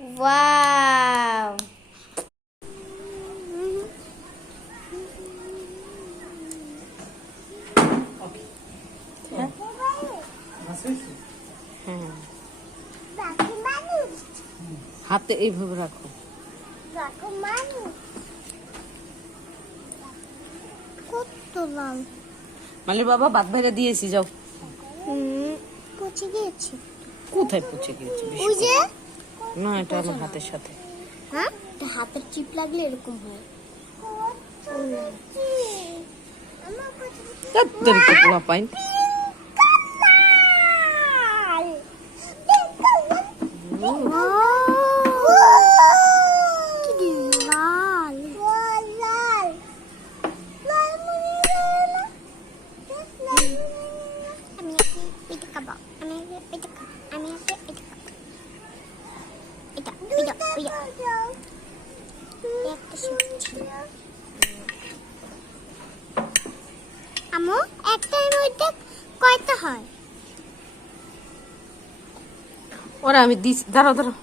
Wow হাতে এইভাবে রাখো। কত লাল মালির বাবা ভাত বাইরে দিয়েছি, যাও। পচে গিয়েছে। কোথায় পচে গিয়েছে? ওই যে না, এটা আমার হাতের সাথে। হ্যাঁ, এটা হাতের চিপ লাগলে এরকম হয়। পোলা পাইন আমু একটার মধ্যে কয়টা হয়? ওরা আমি দিচ্ছি, দাঁড়াও দাঁড়াও।